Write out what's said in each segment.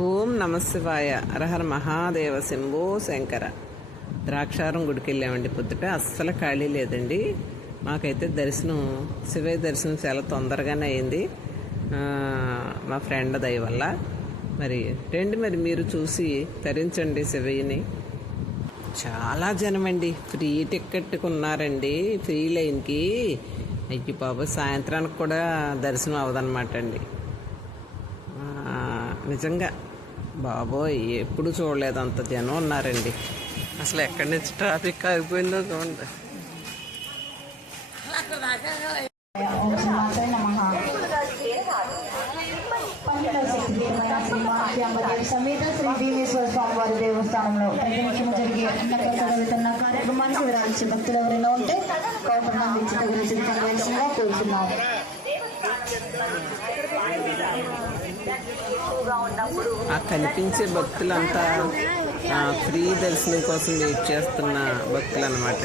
ఓం నమశివాయ అరహర మహాదేవ శంభో శంకర. ద్రాక్షారం గుడికి వెళ్ళామండి పొద్దుట. అస్సలు ఖాళీ లేదండి. మాకైతే దర్శనం శివయ్య దర్శనం చాలా తొందరగానే అయింది. మా ఫ్రెండ్ దయ వల్ల. మరి రండి మరి మీరు చూసి తరించండి శివయ్యని. చాలా జనం అండి ఫ్రీ టికెట్ కొన్నారండి. ఫ్రీ లైన్కి. అయ్యి బాబు సాయంత్రానికి కూడా దర్శనం అవ్వదన్నమాట అండి నిజంగా బాబోయ్ ఎప్పుడు చూడలేదు అంత జనం ఉన్నారండి అసలు ఎక్కడి నుంచి ట్రాఫిక్ ఆగిపోయిందో చూడండి సమేత శ్రీ భీమేశ్వర స్వామి వారి దేవస్థానంలో ప్రతి జరిగే కార్యక్రమానికి విరాళించే భక్తులు ఎవరైనా ఉంటే కౌంటర్ నంబర్ గురించి ఆ కనిపించే భక్తులంతా ఆ, ఫ్రీ దర్శనం కోసం వెయిట్ చేస్తున్న భక్తులు అనమాట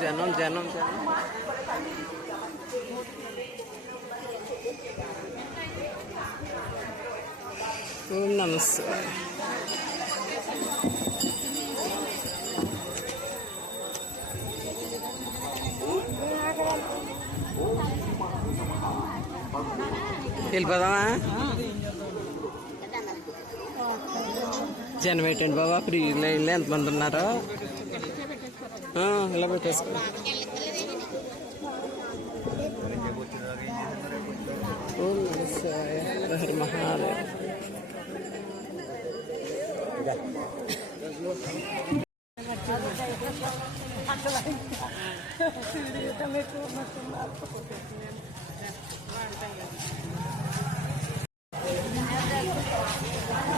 జనం జనం జనం. ఓం నమస్తే. వెళ్ళిపోదామా? జనం ఏంటండి బాబా? ఫ్రీ లైన్లో ఎంతమంది ఉన్నారో? ఇలా పెట్టేసుకో. ఓం నమః శివాయ.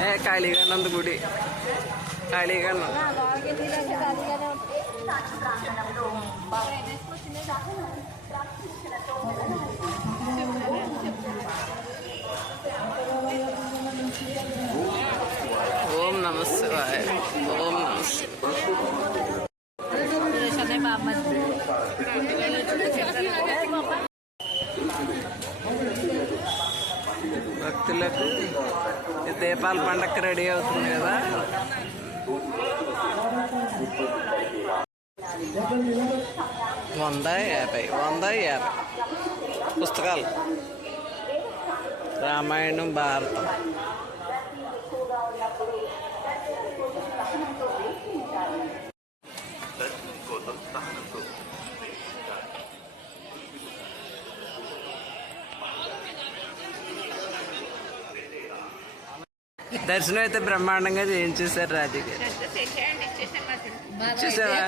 ഏ കാളി കൂടി കാളി Thank you. నమ శివాయ ఓం నమ భక్తులకు దీపాల పండగ రెడీ అవుతుంది కదా వంద యాభై వంద యాభై పుస్తకాలు రామాయణం భారతం దర్శనం అయితే బ్రహ్మాండంగా చేయించేశారు రాజు గారు చూసావా?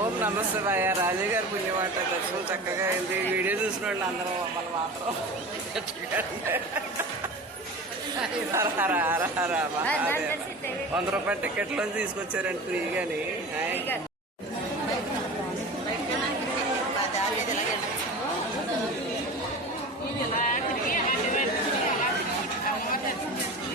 ఓం నమస్తే రాజు గారి పుణ్యమాట. దర్శనం చక్కగా అయింది. వీడియో చూసిన వాళ్ళు అందరూ మమ్మల్ని మాత్రం. వంద రూపాయల టికెట్లో తీసుకొచ్చారండి ఫ్రీగాని Ini lah, ini ada. Kamu ada.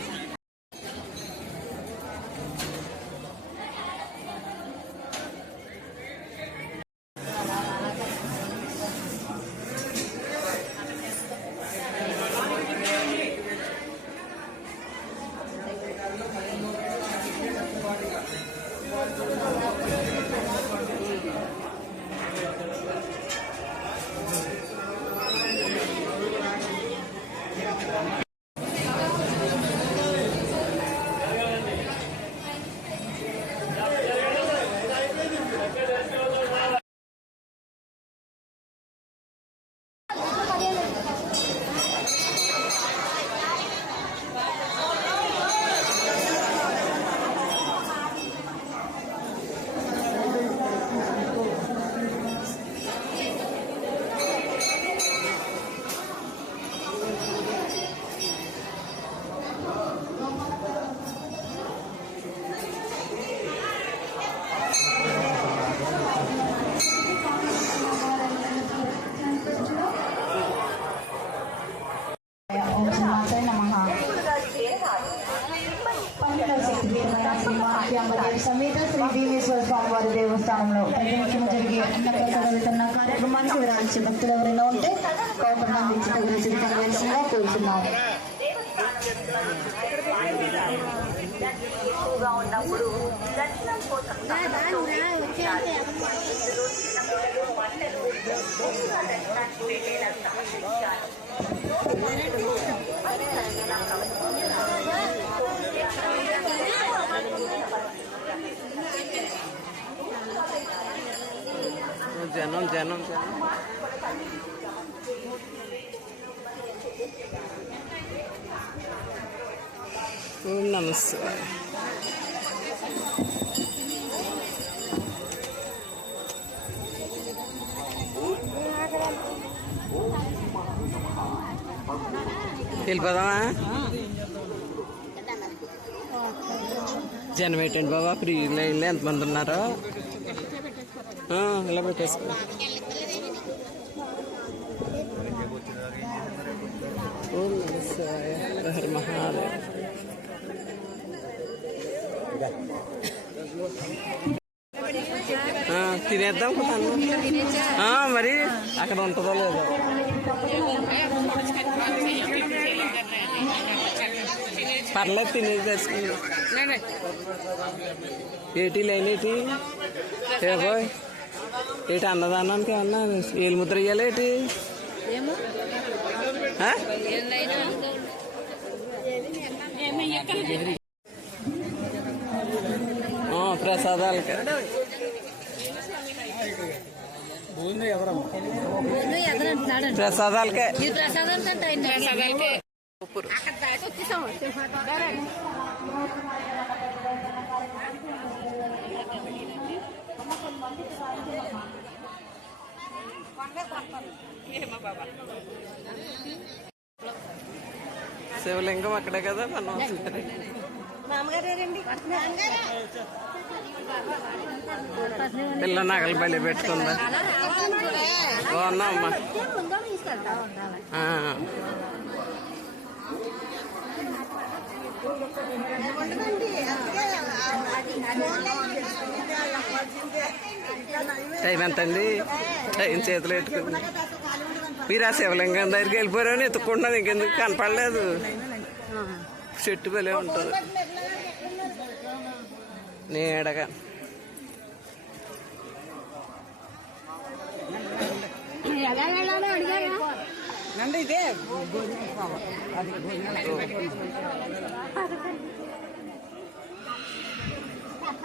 సమేత శ్రీ భీమేశ్వర స్వామి వారి దేవస్థానంలో ప్రతినిత్యం జరిగే అన్నప్రసాద వితరణ కార్యక్రమానికి విరాళించే భక్తులు ఎవరైనా ఉంటే కౌంటర్ నందు గురించి తెలియజేసిందిగా కోరుతున్నాము ఉన్నప్పుడు దర్శనం కోసం దర్శనానికి వెళ్ళేలా సహకరించాలి జనం జనం జనం ఓం నమస్తే వెళ్ళిపోదామా జనం ఏంటండి బాబా ఫ్రీ లైన్లో ఎంతమంది ఉన్నారో ఆ, ఇలా పెట్టేసుకో తినేద్దాం మరి అక్కడ ఉంటుందో లేదో. పర్లేదు తినేది తెచ్చుకుందాం. ఏటి లేనేటి? ఏ బాయ్ ఏటి అన్నదానానికి ఏమన్నా ఏలు ముద్ర ఏంటి? ఆ? ఆ, ప్రసాదాలకి. ప్రసాదాలకే. శివలింగం అక్కడే కదా మనం పిల్ల నగలు బలి పెట్టుకుందా? బాగున్నా అమ్మా ఆ. టైం ఎంత అండి టైం చేతులు పెట్టుకుంది మీరు ఆ శివలింగం దగ్గరికి వెళ్ళిపోయారని ఎత్తుకుంటున్నాను ఇంకెందుకు కనపడలేదు. చెట్టు బలే ఉంటుంది. నీడగా.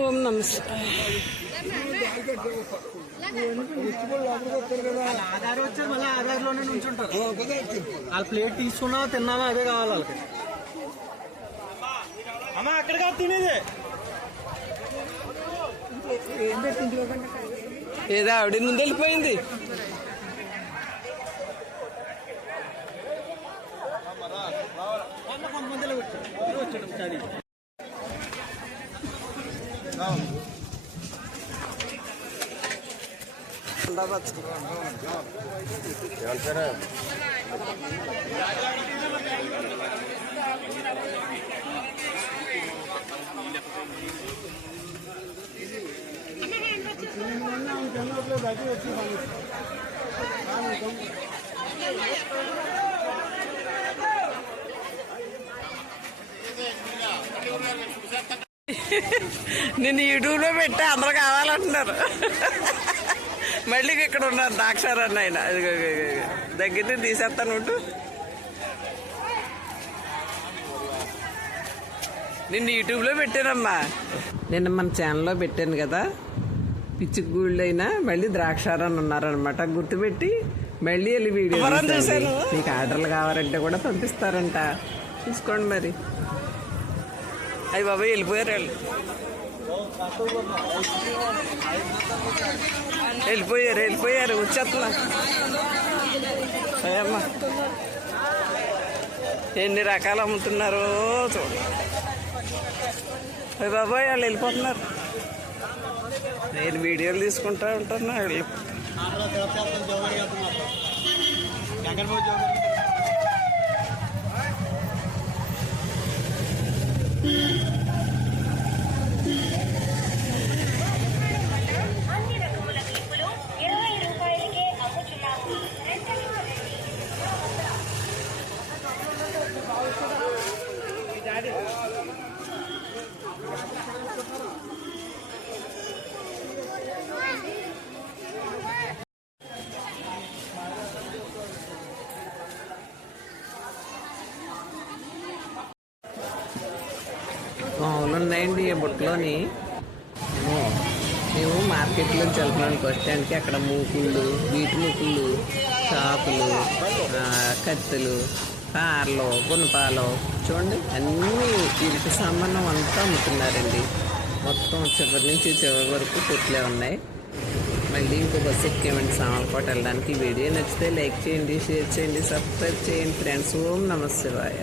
ఓం నమస్తే ఆధార్ వచ్చి మళ్ళీ ఆధార్లోనే నుంచుంటారు వాళ్ళ ప్లేట్ తీసుకున్నావా తిన్నావా అదే కావాలి వాళ్ళకి. అమ్మా అక్కడ కాదు తినేది. ఏదో ఆవిడ ముందు వెళ్ళిపోయింది. వచ్చాడు నేను యూట్యూబ్లో పెట్టి అందరూ కావాలంటున్నారు మళ్ళీ ఇక్కడ ఉన్నారు దాక్షారాన్ని ఆయన. దగ్గర తీసేస్తాను ఉంటూ నిన్న యూట్యూబ్లో పెట్టానమ్మా. నిన్న మన ఛానల్లో పెట్టాను కదా. పిచ్చి గూళ్ళైనా మళ్ళీ ద్రాక్షారాన్ని ఉన్నారనమాట గుర్తుపెట్టి మళ్ళీ వెళ్ళి వీడియో. మీకు ఆర్డర్లు కావాలంటే కూడా పంపిస్తారంట. చూసుకోండి మరి. అయ్యి బాబాయ్ వెళ్ళిపోయారు వాళ్ళు. వెళ్ళిపోయారు వెళ్ళిపోయారు వచ్చేస్తున్నా. అమ్మా ఎన్ని రకాలు అమ్ముతున్నారో చూడండి బాబాయ్ వాళ్ళు వెళ్ళిపోతున్నారు. నేను వీడియోలు తీసుకుంటా ఉంటాను వెళ్ళి అన్ని మామూలు ఉన్నాయండి ఈ బుట్టలోని. మేము మార్కెట్లో వెళ్తున్నాం. బస్ అక్కడ మూకుళ్ళు వీటి మూకుళ్ళు చాపలు కత్తులు పార్లు గుణపాలు చూడండి అన్నీ వీటికి సంబంధం అంతా అమ్ముతున్నారండి. మొత్తం చివరి నుంచి చివరి వరకు కొట్లే ఉన్నాయి. మళ్ళీ ఇంకో బస్సు ఎక్కేమండి సామలకోట వెళ్ళడానికి. వీడియో నచ్చితే లైక్ చేయండి షేర్ చేయండి సబ్స్క్రైబ్ చేయండి ఫ్రెండ్స్. ఓం నమస్తే బాయ్